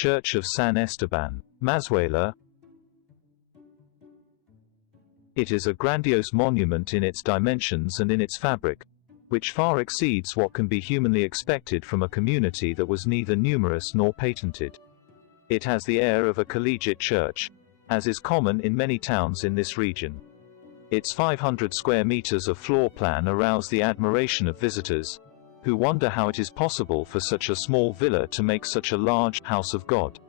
Church of San Esteban, Mazuela. It is a grandiose monument in its dimensions and in its fabric, which far exceeds what can be humanly expected from a community that was neither numerous nor patented. It has the air of a collegiate church, as is common in many towns in this region. Its 500 square meters of floor plan arouse the admiration of visitors, who wonder how it is possible for such a small villa to make such a large house of God.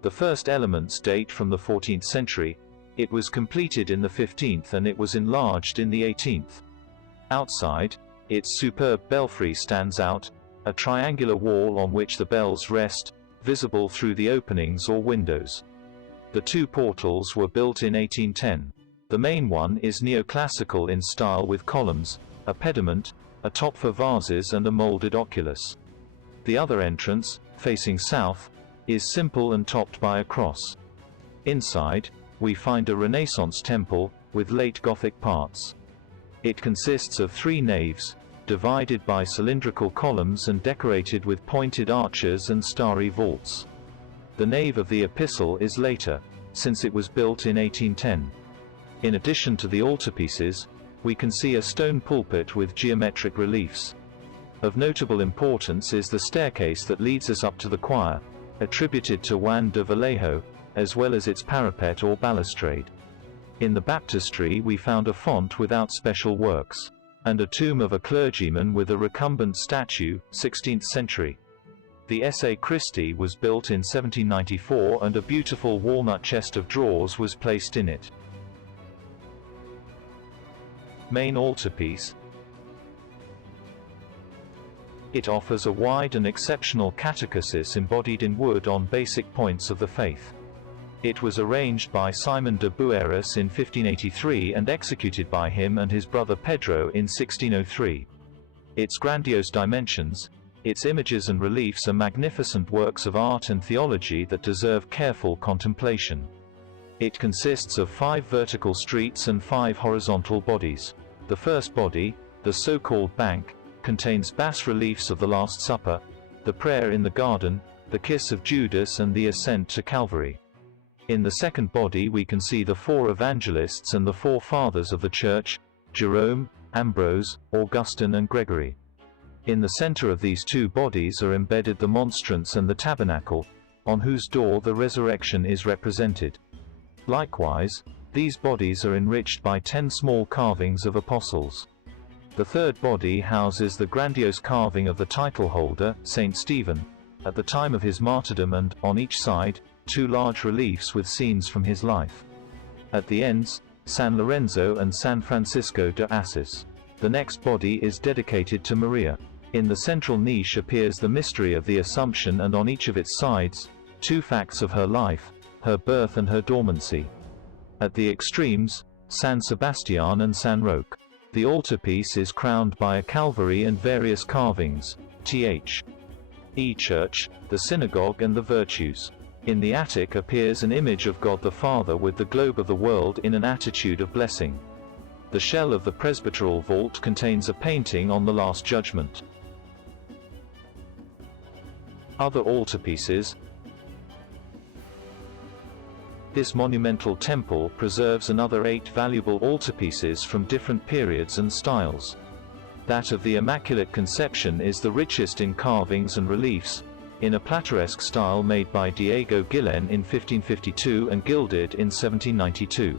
The first elements date from the 14th century, it was completed in the 15th and it was enlarged in the 18th. Outside, its superb belfry stands out, a triangular wall on which the bells rest, visible through the openings or windows. The two portals were built in 1810. The main one is neoclassical in style with columns, a pediment, a top for vases and a molded oculus. The other entrance, facing south, is simple and topped by a cross. Inside, we find a Renaissance temple, with late Gothic parts. It consists of 3 naves, divided by cylindrical columns and decorated with pointed arches and starry vaults. The nave of the epistle is later, since it was built in 1810. In addition to the altarpieces, we can see a stone pulpit with geometric reliefs. Of notable importance is the staircase that leads us up to the choir, attributed to Juan de Vallejo, as well as its parapet or balustrade. In the baptistry we found a font without special works, and a tomb of a clergyman with a recumbent statue, 16th century. The Esse Christi was built in 1794 and a beautiful walnut chest of drawers was placed in it. Main altarpiece. It offers a wide and exceptional catechesis embodied in wood on basic points of the faith. It was arranged by Simon de Bueris in 1583 and executed by him and his brother Pedro in 1603. Its grandiose dimensions, its images and reliefs are magnificent works of art and theology that deserve careful contemplation. It consists of 5 vertical streets and 5 horizontal bodies. The first body, the so-called bank, contains bas-reliefs of the Last Supper, the prayer in the garden, the kiss of Judas and the ascent to Calvary. In the second body we can see the 4 evangelists and the 4 fathers of the Church, Jerome, Ambrose, Augustine and Gregory. In the center of these 2 bodies are embedded the monstrance and the tabernacle, on whose door the resurrection is represented. Likewise, these bodies are enriched by 10 small carvings of apostles. The third body houses the grandiose carving of the title holder, Saint Stephen, at the time of his martyrdom and, on each side, 2 large reliefs with scenes from his life. At the ends, San Lorenzo and San Francisco de Assis. The next body is dedicated to Maria. In the central niche appears the mystery of the Assumption and on each of its sides, 2 facts of her life, her birth and her dormancy. At the extremes, San Sebastian and San Roque. The altarpiece is crowned by a Calvary and various carvings, the Church, the Synagogue and the Virtues. In the attic appears an image of God the Father with the globe of the world in an attitude of blessing. The shell of the presbyteral vault contains a painting on the Last Judgment. Other altarpieces. This monumental temple preserves another 8 valuable altarpieces from different periods and styles. That of the Immaculate Conception is the richest in carvings and reliefs, in a plateresque style made by Diego Guillen in 1552 and gilded in 1792.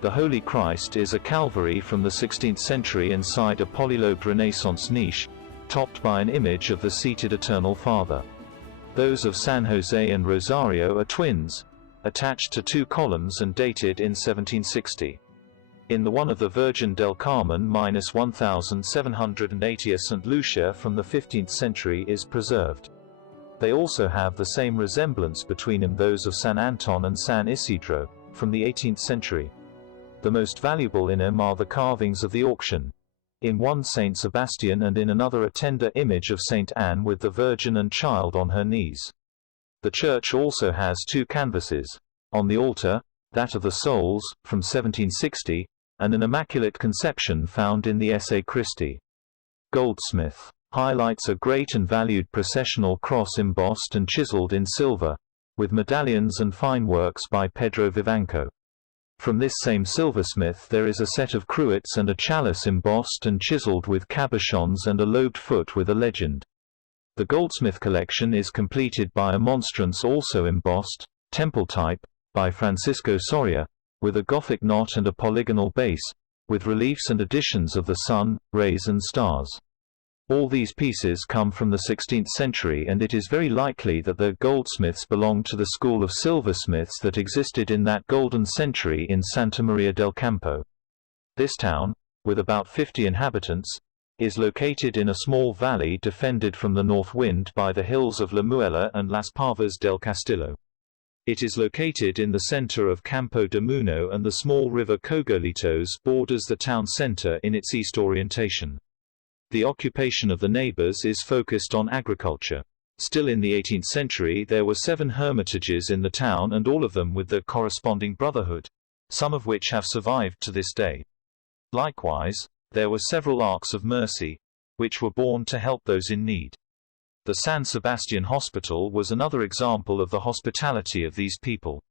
The Holy Christ is a Calvary from the 16th century inside a polylobed Renaissance niche, topped by an image of the seated Eternal Father. Those of San Jose and Rosario are twins, attached to 2 columns and dated in 1760. In the one of the Virgin del Carmen -1780 St. Lucia from the 15th century is preserved. They also have the same resemblance between them those of San Anton and San Isidro, from the 18th century. The most valuable in them are the carvings of the auction. In one Saint Sebastian and in another a tender image of Saint Anne with the Virgin and Child on her knees. The church also has 2 canvases. On the altar, that of the Souls, from 1760, and an Immaculate Conception found in the Esse Christi. Goldsmith highlights a great and valued processional cross embossed and chiseled in silver, with medallions and fine works by Pedro Vivanco. From this same silversmith there is a set of cruets and a chalice embossed and chiseled with cabochons and a lobed foot with a legend. The goldsmith collection is completed by a monstrance also embossed, temple type, by Francisco Soria, with a Gothic knot and a polygonal base, with reliefs and additions of the sun, rays and stars. All these pieces come from the 16th century, and it is very likely that the goldsmiths belonged to the school of silversmiths that existed in that golden century in Santa Maria del Campo. This town, with about 50 inhabitants, is located in a small valley defended from the north wind by the hills of La Muela and Las Pavas del Castillo. It is located in the center of Campo de Muno, and the small river Cogolitos borders the town center in its east orientation. The occupation of the neighbors is focused on agriculture. Still in the 18th century there were 7 hermitages in the town, and all of them with the corresponding brotherhood, some of which have survived to this day. Likewise, there were several arks of mercy, which were born to help those in need. The San Sebastian Hospital was another example of the hospitality of these people.